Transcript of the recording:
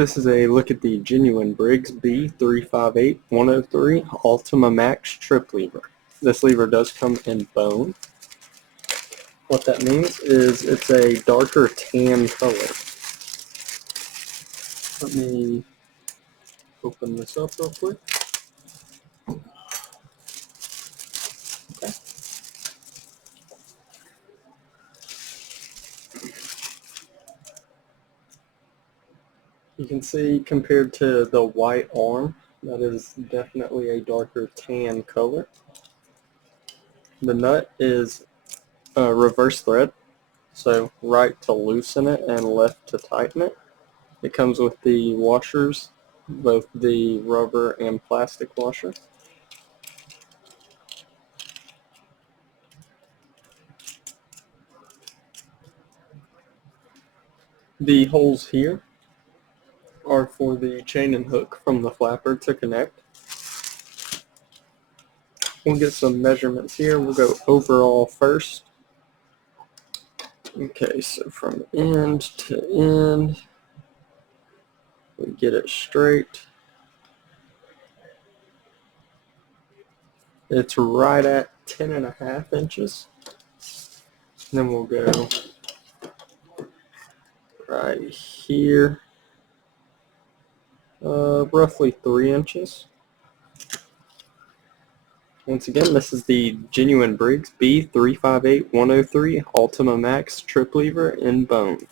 This is a look at the genuine Briggs B358103 Altima Max trip lever. This lever does come in bone. What that means is it's a darker tan color. Let me open this up real quick. Okay. You can see compared to the white arm, that is definitely a darker tan color. The nut is a reverse thread, so right to loosen it and left to tighten it. It comes with the washers, both the rubber and plastic washer. The holes here are for the chain and hook from the flapper to connect. We'll get some measurements here. We'll go overall first. Okay, so from end to end, we get it straight. It's right at 10.5 inches. Then we'll go right here, roughly 3 inches. Once again, this is the genuine Briggs B358103 Altima Max trip lever in bone.